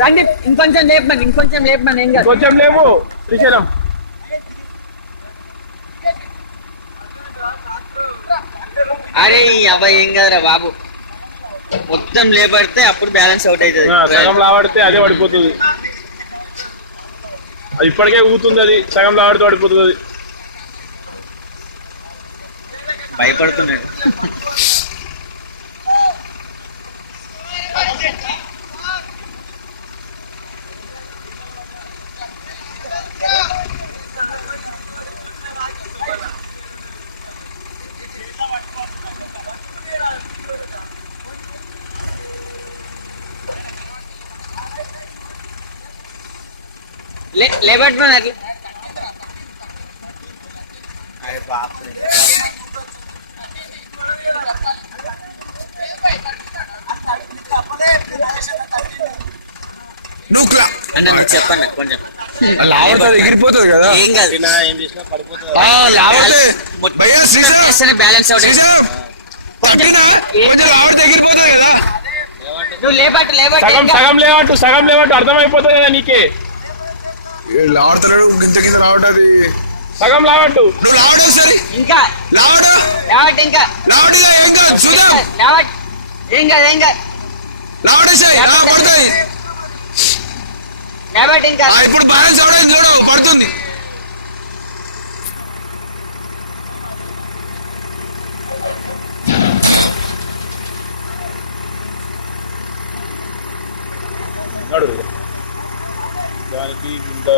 సందీప్ ఇంకొంచెం లేపమని ఏం కాదు. కొంచెం లేవు శ్రీశైలం. అరే అబ్బాయి ఏం కదరా బాబు, మొత్తం లేపడితే అప్పుడు బ్యాలెన్స్ అవుట్ అవుతుంది. సగం లావడితే అదే పడిపోతుంది. అది ఇప్పటికే ఊగుతుంది, అది సగం లావడితే పడిపోతుంది. అది భయపడుతున్నాడు. లేబట్టున్నాను అట్లా. అరే బాపురే, అన్న మీరు చెప్పండి కొంచెం. ఎగిరిపోతుంది కదా, ఏం కాదు, ఏం చేసినా పడిపోతుంది. Balance out. ఎగిరిపోతుంది కదా. నువ్వు లేబట్టు సగం లేవట్టు అర్థమైపోతుంది కదా నీకే. లావడతాడు గింత కింద లావటది. సగం లావట్టు. నువ్వు లావడం సరే, ఇంకా లావడం లేవట్, ఇంకా లావడిగా ఏం కాదు. చూద్దాం లేవట్, ఏం కాదు లావడం సరే పడుతుంది. లేబట్ ఇంకా ఇప్పుడు బ్యాలెన్స్ అవడం చూడవు పడుతుంది. దానికి ఇంత